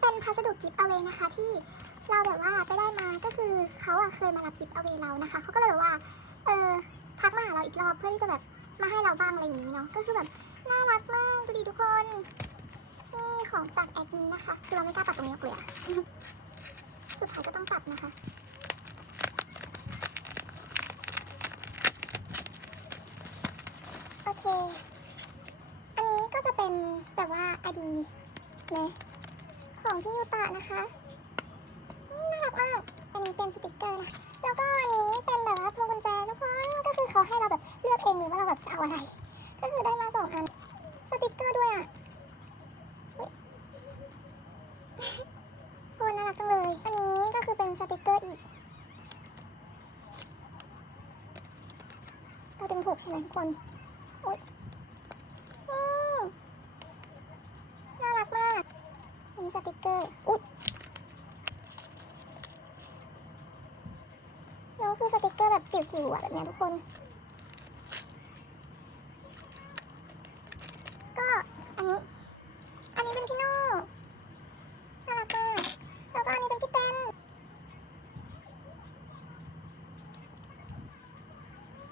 เป็นพัสดุกิฟต์เอาเวนะคะ ที่เราแบบว่าไปได้มาก็คือเขาอะเคยมารับกิฟต์เอาเวเรานะคะเขาก็เลยแบบว่าเออทักมาหาเราอีกรอบเพื่อที่จะแบบมาให้เราบ้างอะไรอย่างนี้เนาะก็คือแบบน่ารักมากดูดิทุกคนนี่ของจากแอดนี้นะคะคือเราไม่กล้าตัดตรงนี้ออกเลยอะสุดท้ายก็ต้องตัดนะคะโอเค อันนี้ก็จะเป็นแบบว่าอดีนะ ของพี่ยูตะนะคะนี่น่ารักมาก อันนี้เป็นสติกเกอร์นะ แล้วก็อันนี้เป็นแบบว่าพวงกุญแจทุกคนก็คือเขาให้เราแบบเลือกเองเลยว่าเราแบบเอาอะไร ก็คือได้มาสองอัน สติกเกอร์ด้วยอะเฮ้ยโอ้น่ารักจังเลย อันนี้ก็คือเป็นสติกเกอร์อีกเราดึงถูกใช่ไหมทุกคนอุ๊ย นี่ น่ารักมากอันนี้ สติกเกอร์ อุ๊ยแล้วคือสติกเกอร์แบบจิ๋วๆอะแบบเนี้ยทุกคน ก็อันนี้ อันนี้เป็นพี่โน่น่ารักมาก แล้วก็อันนี้เป็นพี่เต้น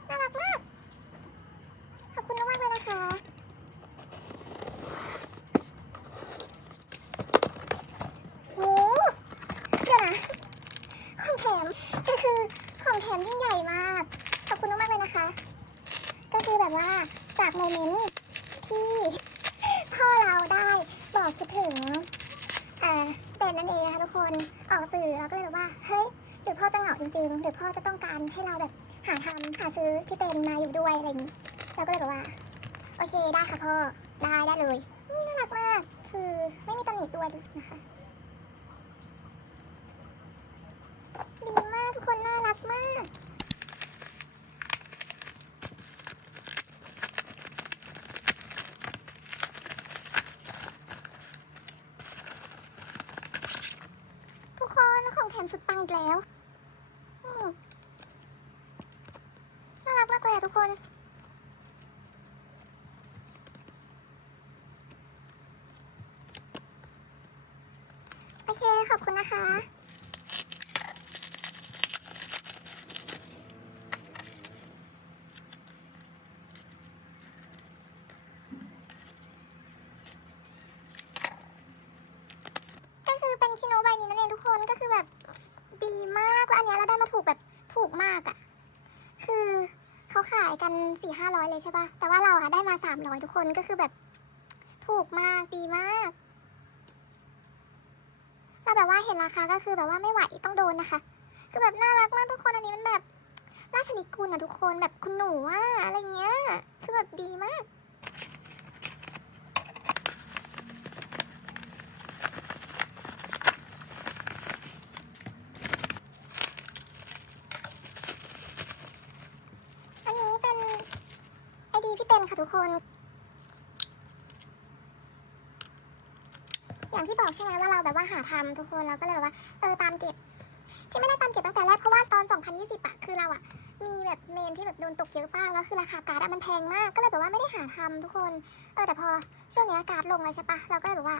น่ารักมาก ขอบคุณมากๆเลยนะคะ โหเดี๋ยวนะ ของแถมก็คือข องแถมยิ่งใหญ่มาก ขอบคุณมากๆเลยนะคะ ก็คือแบบว่าจากโมเมนต์ที่พ่อเราได้บอกคิดถึงเอ่อเต้นนั่นเองนะคะทุกคนออกสื่อเราก็เลยแบบว่าเฮ้ยหรือพ่อจะเหงาจริงๆหรือพ่อจะต้องการให้เราแบบหาทำหาซื้อพี่เต้นมาอยู่ด้วยอะไรอย่างนี้เราก็เลยแบบว่า โอเคได้ค่ะพ่อได้ได้เลย นี่น่ารักมากคือไม่มีตำหนิด้วยนะคะ ดีมากทุกคนน่ารักมาก ทุกคนของแถมสุดปังอีกแล้ว นี่ น่ารักมากเลยอะทุกคน โอเค ขอบคุณ นะคะ ก็คือเป็นคิโนใบนี้นั่นเองทุกคนก็คือแบบดีมากแล้วอันเนี้ยเราได้มาถูกแบบถูกมากอะ่ะ คือเขาขายกันสี่ห้าร้อยเลยใช่ปะแต่ว่าเราอะได้มาสามร้อยทุกคนก็คือแบบถูกมากดีมากเราแบบว่าเห็ นราคาก็คือแบบว่าไม่ไหวต้องโดนนะคะ คือแบบน่ารักมากทุกคนอันนี้มันแบบราชนิกูลอะทุกคนแบบคุณหนูอะอะไรเงี้ยคือแบบดีมากอันนี้เป็นไอดีพี่เต้นค่ะทุกคน อย่างที่บอกใช่ไหมว่าเราแบบว่าหาทำทุกคนเราก็เลยแบบว่าเออตามเก็บ ที่ไม่ได้ตามเก็บตั้งแต่แรกเพราะว่าตอน 2020อะคือเราอะมีแบบเมนที่แบบโดนตกเยอะมากแล้วคือราคาการ์ดอะมันแพงมากก็เลยแบบว่าไม่ได้หาทำทุกคนเออแต่พอช่วงนี้การ์ดลงแล้วใช่ปะเราก็เลยแบบว่า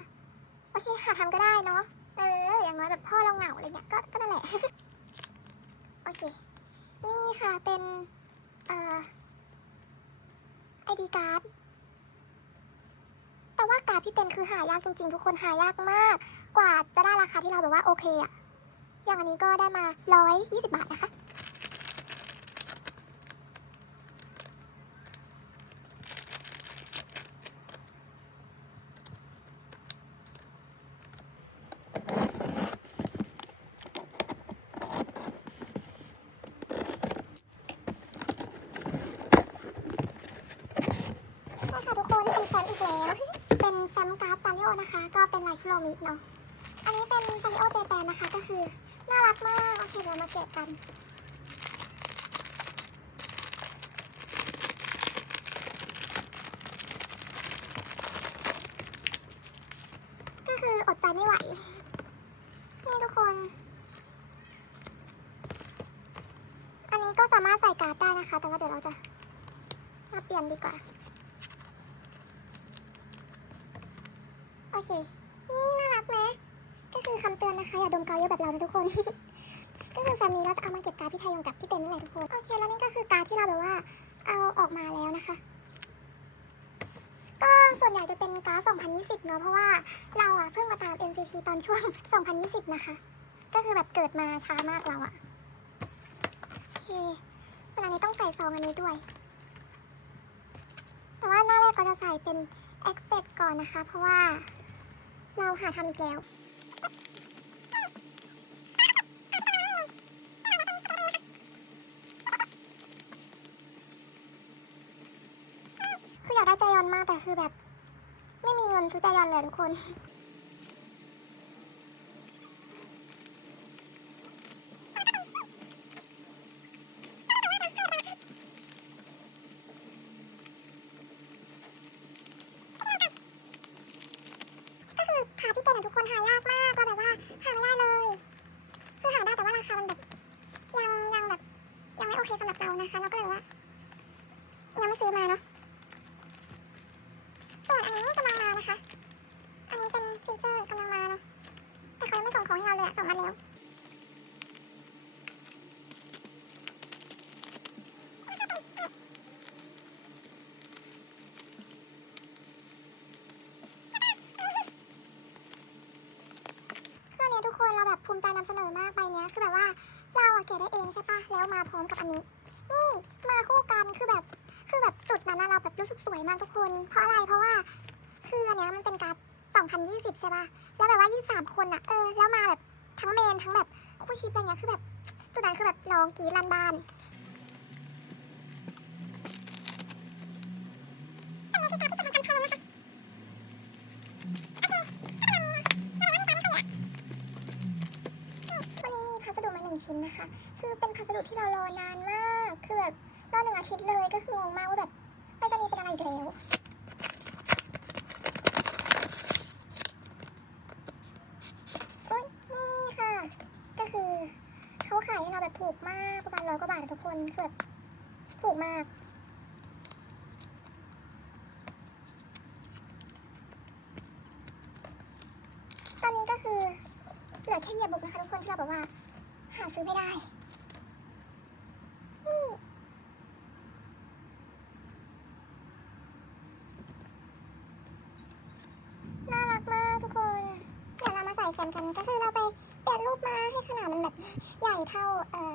โอเคหาทำก็ได้เนาะเอออย่างน้อยแบบพ่อเราเหงาอะไรเงี้ยก็ก็นั่นแหละโอเค นี่ค่ะเป็นเอ่อไอดีการ์ด แต่ว่าการ์ดพี่เต็นคือหายากจริงๆ ทุกคนหายากมาก กว่าจะได้ราคาที่เราแบบว่าโอเคอะอย่างอันนี้ก็ได้มา 120 บาทนะคะ ใช่ค่ะทุกคนเป็นแฟมอีกแล้ว เป็นแฟมการ์ดซาริโอนะคะ ก็ เป็นลามิเนาะ อันนี้เป็นซาริโอเจแปนนะคะ ก็คือ น่ารักมาก โอเคเรามาแกะกัน ก็คืออดใจไม่ไหว นี่ทุกคน อันนี้ก็สามารถใส่การ์ดได้นะคะ แต่ว่าเดี๋ยวเราจะมาเปลี่ยนดีกว่า โอเค นี่น่ารักไหม คือคำเตื อดมกาวเยอะแบบเรานะทุกคน ก็คือแฟมนี้เราจะเอามาเก็บการพี่ไทยยงกับพี่เต้นนี่แหละทุกคน โอเคแล้วนี่ก็คือการที่เราแบบว่าเอาออกมาแล้วนะคะ ก็ส่วนใหญ่จะเป็นการ์ด2020 เนอะเพราะว่าเราอะเพิ่งมาตาม NCT ตอนช่วง 2020 นะคะ ก็คือแบบเกิดมาช้ามากเราอะโอเคเวลานี้ต้องใส่ซองอันนี้ด้วย แต่ว่าหน้าแรกเราจะใส่เป็น Access ก่อนนะคะ เพราะว่าเราหาทำอีกแล้ว คืออยากได้ใจยอ นมากแต่คือแบบ ไม่มีเงินซื้อใจยอนเลยทุกคน ก็คือหาพี่เต้นอะทุกคนหายากมากเราแบบว่าหาไม่ได้เลยคือหาได้แต่ว่าราคามันแบบยังยังแบบยังไม่โอเคสำหรับเรานะคะ เราก็เลยว่า ยังไม่ซื้อมาเนาะ ส่วนอันนี้กำลังมานะคะ อันนี้เป็นฟิวเจอร์กำลังมาเนาะ แต่เขายังไม่ส่งของให้เราเลยอะส่งมาแล้ว คืออันเนี้ยทุกคนเราแบบภู มิใจนำเสนอมากใบเนี้ยคือแบบว่าเราอะเก็บได้เองใช่ปะแล้วมาพร้อมกับอันนี้ นี่มาคู่กันคือแบบคือแบบจุดนั้นนะเราแบบรู้สึกสวยมากทุกคน เพราะอะไรเพราะว่าคืออันเนี้ยมันเป็นการ2020 ใช่ปะแล้วแบบว่า 23 คนอะเออแล้วมาแบบทั้งเมนทั้งแบบคู่ชิปอะไรเงี้ยคือแบบจุดนั้นคือแบบร้องกรีดลันบานวันนี้ งนะคะ คือเป็นพัสดุที่เรารอนานมาก คือแบบรอหนึ่งอาทิตย์เลยก็คืองงมากว่าแบบไปรษณีเป็นอะไรอีกแล้วนี่ค่ะ ก็คือเขาขายให้เราแบบถูกมากประมาณร้อยกว่าบาทอะทุกคนคือแบบถูกมาก ตอนนี้ก็คือเหลือแค่เหยียบบุกนะคะทุกคนที่เราแบบว่า หาซื้อไม่ได้ นี่ น่ารักมากทุกคน เดี๋ยวเรามาใส่แฟมกันก็คือเราไปเปลี่ยนรูปมาให้ขนาดมันแบบใหญ่เท่าเอ่อ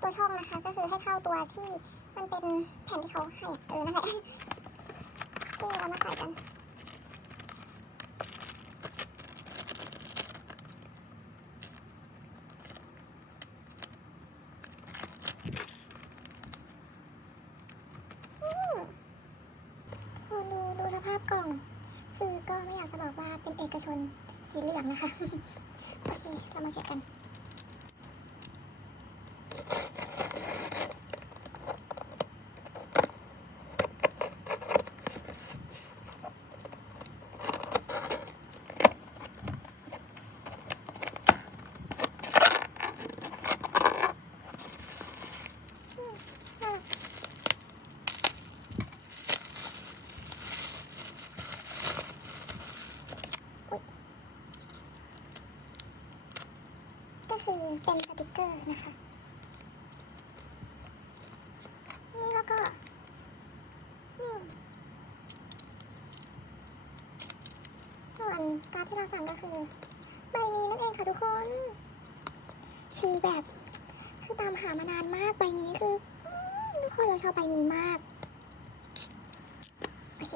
ตัวช่องนะคะ ก็คือให้เท่าตัวที่มันเป็นแผ่นที่เขาให้อะเออนั่นแหละโอเคเรามาใส่กันคุณดูดูสภาพกล่อง คือก็ไม่อยากจะบอกว่าเป็นเอกชน สีเหลืองนะคะ โอเค เรามาแกะกัน อืมน่ารัก ก็ คือเป็นสติกเกอร์นะคะ นี่แล้วก็ นี่ส่วนการที่เราสั่งก็คือใบนี้นั่นเองค่ะทุกคน คือแบบ คือตามหามานานมากใบนี้คือทุกคนเราชอบใบนี้มาก โอเค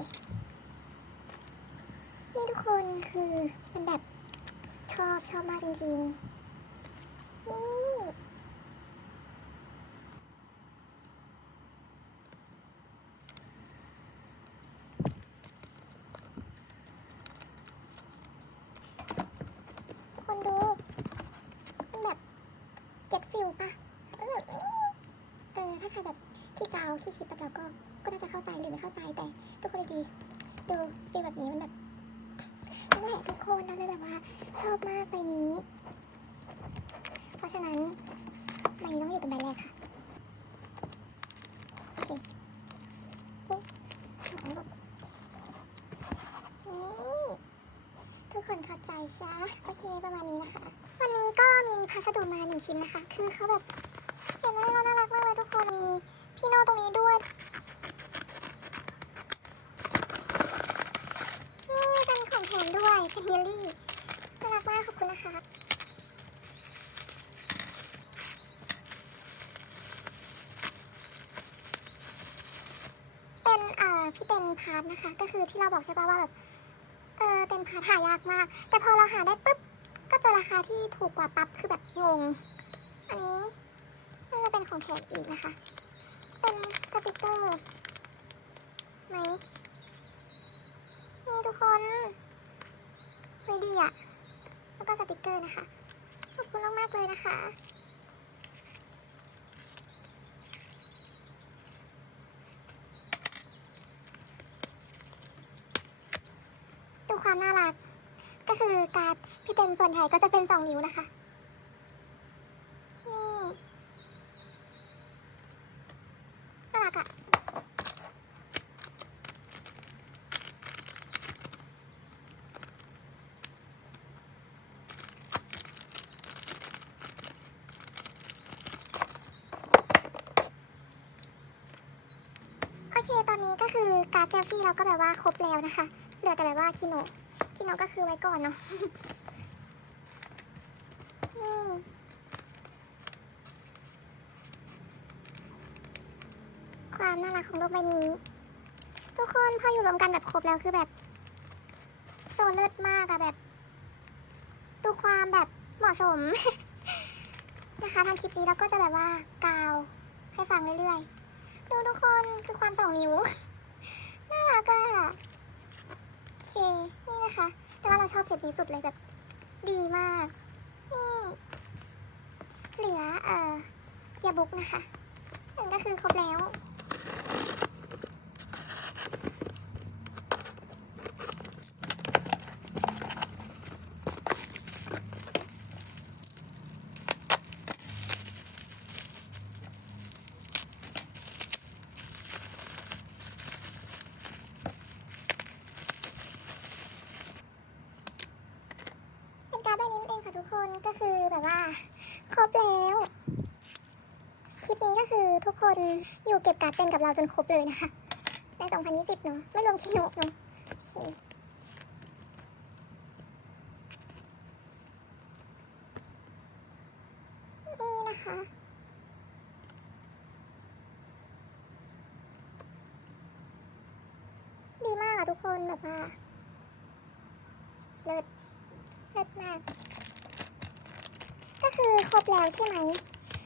นี่ทุกคนคือมันแบบชอบชอบมากจริงๆ คนดูมันแบบเก็ตฟิลปะมันแบบเออถ้าใครแบบขี้กาวขี้ชิปแบบเราก็ ก็น่าจะเข้าใจหรือไม่เข้าใจแต่ทุกคนดีๆดูฟิลแบบนี้มันแบบนั่นแหละทุกคนเราเลยแบบว่า ชอบมากใบนี้ ราะฉะนั้นใบนี้ต้องอยู่เป็นใบแรกค่ะ โอเคปุ๊บทุกคนเข้าใจใช่โอเคประมาณนี้นะคะ วันนี้ก็มีพัสดุมาหนึ่งชิ้นนะคะ คือเขาแบบเขียนไว้แล้วน่ารักมากเลยทุกคนมีพี่โนตรงนี้ด้วย นี่เป็นของแถมด้วยเป็นเยลลี่น่ารักมากขอบคุณนะคะ เป็นเอ่อ พาร์ทนะคะ ก็คือที่เราบอกใช่ปะว่าแบบเออเป็นพาร์ทหายากมาก แต่พอเราหาได้ปุ๊บก็เจอราคาที่ถูกกว่าปั๊บคือแบบงง อันนี้น่าจะเป็นของแถมอีกนะคะ เป็นสติกเกอร์ไหมนี่ทุกคนเฮ้ยดีอะแล้วก็สติกเกอร์นะคะ ขอบคุณมากๆเลยนะคะ ความน่ารัก ก็คือการพี่เต็นส่วนใหญ่ก็จะเป็นสองนิ้วนะคะ นี่น่ารักอะโอเคตอนนี้ก็คือการเซลฟี่เราก็แบบว่าครบแล้วนะคะ เหลือแต่แบบว่าคิโนคิโนก็คือไว้ก่อนเนาะนี่ความน่ารักของโลกใบนี้ ทุกคนพออยู่รวมกันแบบครบแล้วคือแบบโซเลิศมากอะแบบดูความแบบเหมาะสมนะคะทำคลิปนี้เราก็จะแบบว่ากาวให้ฟังเรื่อยๆ ดูทุกคนคือความสองนิ้ว น่ารักอะ เค นี่นะคะ แต่ว่าเราชอบเซตนี้สุดเลยแบบ ดีมาก นี่ เหลือ เอ่อยาบุกนะคะนั่นก็คือครบแล้ว เป็นการ์ดใบนี้นั่นเองค่ะทุกคนก็คือแบบว่า ครบแล้ว คลิปนี้ก็ คือทุกคนอยู่เก็บการ์ดเป็นกับเราจนครบเลยนะคะใน 2020 เนอะไม่รวมคิโนะเนอะนี่นะคะดีมากอะทุกคนแบบว่าเลิศเลิศมาก ก็คือครบแล้วใช่ไหม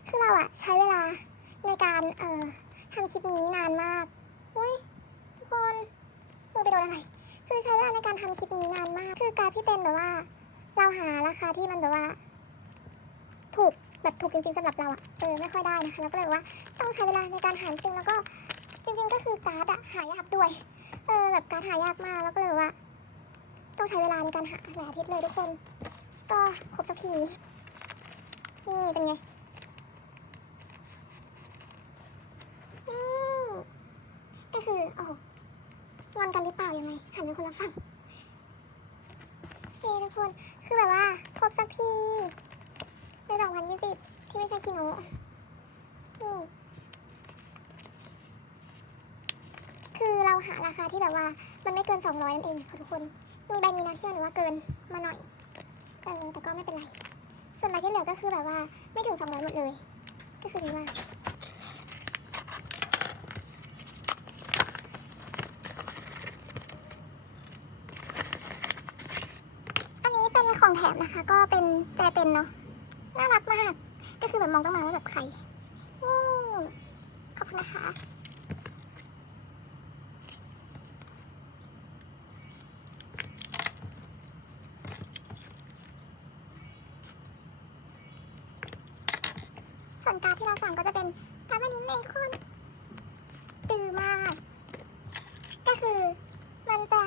คือเราอะใช้เวลา ในการเอ่อทำคลิปนี้นานมากอุ้ยทุกคนมือไปโดนอะไร คือใช้เวลาในการทำคลิปนี้นานมาก คือการพี่เต้นแบบว่า เราหาราคาที่มันแบบว่า ถูกแบบถูกจริงๆสำหรับเราอะเออไม่ค่อยได้นะคะแล้วก็เลยว่าต้องใช้เวลาในการหาจริงแล้วก็จริง ๆ ก็คือการ์ดอะหายากด้วยเออแบบการดหายากมากแล้วก็เลยว่า ต้องใช้เวลาในการหาหลายอาทิตย์เลยทุกคน ก็ครบสักทีนี่เป็นไง นี่ ก็คือ โอ้โหงอนกันหรือเปล่ายังไงหันไปคนละฝั่งโอเคทุกคน คือแบบว่าครบสักทีใน2020 ที่ไม่ใช่คิโนะนี่ คือเราหาราคาที่แบบว่า มันไม่เกิน 200 นั่นเองค่ะทุกคน มีใบนี้นะที่มันว่าเกินมาหน่อยเออแต่ก็ไม่เป็นไร ส่วนใบที่เหลือก็คือแบบว่าไม่ถึง 200 หมดเลย ก็คือดีมาก อันนี้เป็นของ แถมนะคะ ก็เป็นแจเต็นเนาะน่ารักมาก ก็คือแบบมองต้องมาว่าแบบใคร นี่ ขอบคุณนะคะส่วนการที่เราสั่งก็จะเป็นการ์ดวันนี้เองทุกคนดื้อมาก ก็คือมันจะ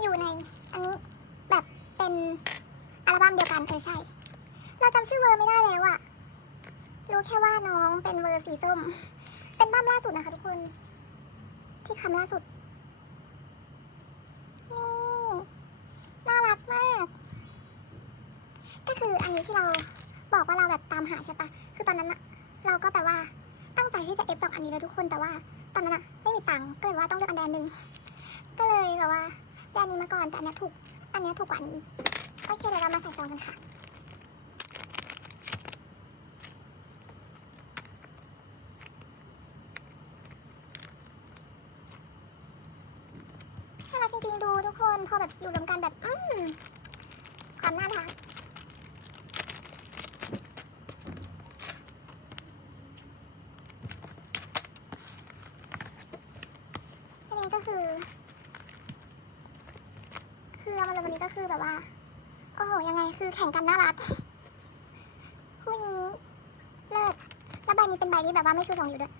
อยู่ในอันนี้แบบเป็นอัลบั้มเดียวกันเออใช่ เราจำชื่อเวอร์ไม่ได้แล้วอะรู้ แค่ว่าน้องเป็นเวอร์สีส้ม เป็นบั้มล่าสุดนะคะทุกคน ที่คำล่าสุด นี่น่ารักมาก ก็คืออันนี้ที่เราบอกว่าเราแบบตามหาใช่ปะคือตอนนั้นอะเราก็แบบว่าตั้งใจที่จะเอฟสองอันนี้เลยทุกคนแต่ว่า ตอนนั้นอะไม่มีตังค์ก็เลยว่าต้องเลือกอันใดนหนึ่งก็เลยแบบว่าได้อันนี้มาก่อนแต่อันนี้ถูก อันนี้ถูกกว่านนี้อีกโอเคเดี๋ยวเรามาใส่ซองกันค่ะ จริงๆดูทุกคนพอแบบอยู่รวมกันแบบอืมความน่ารักอันนี้ก็คือคือเอามาลงวันนี้ก็คือแบบว่า โอ้โหยังไงคือแข่งกันน่ารัก คู่นี้เลิศแล้วใบนี้เป็นใบที่แบบว่าไม่ชูสองอยู่ด้วย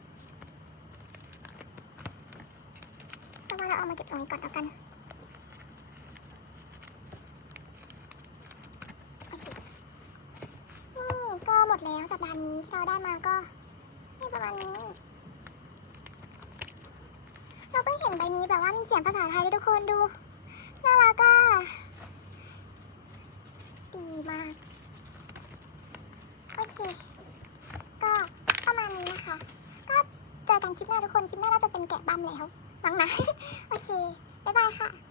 แต่ว่าเราเอามาเก็บตรงนี้ก่อนแล้วกัน โอเค นี่ก็หมด แล้วสัปดาห์นี้ที่เราได้มาก็นี่ประมาณนี้ เราเพิ่งเห็นใบนี้แบบว่ามีเขียนภาษาไทยด้วยทุกคนดู น่ารักอะดีมาก โอเค ก็ประมาณนี้นะคะ ก็เจอกันคลิปหน้าทุกคน คลิปหน้าน่าจะเป็นแกะบัมแล้วมั้งนะ โอเค บ๊ายบายค่ะ